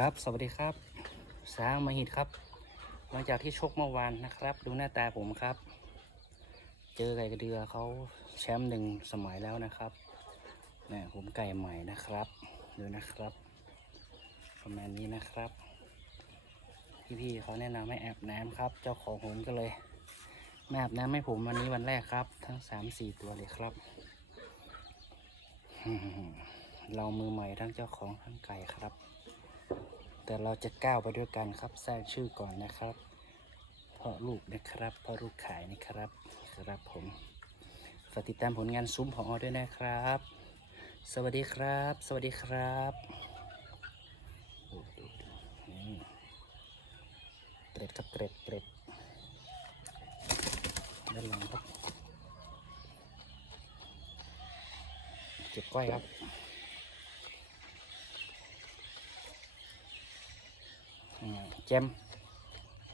ครับสวัสดีครับช้างมหิตครับหลังจากที่ชกเมื่อวานนะครับ ดูหน้าตาผมครับ เจอไก่กระเดือเขาแชมป์1 สมัยแล้วนะครับเนี่ยผมไก่ใหม่นะครับดูนะครับประมาณนี้นะครับพี่ๆเขาแนะนำให้อาบน้ำครับ เจ้าของผมก็เลยมาอาบน้ำให้ผมวันนี้วันแรกครับ ทั้ง3-4 ตัวเลยครับเรามือใหม่ทั้งเจ้าของทั้งไก่ครับ แต่เราจะก้าวไปด้วยกันครับสร้างชื่อก่อนนะครับพ่อลูกนะครับพ่อลูกขายนะครับครับผมฝากติดตามผลงานซุ้มของอด้วยนะครับสวัสดีครับสวัสดีครับนี่เกร็ดครับเกร็ดเกร็ดด้านหลังครับเก็บก้อยครับแจม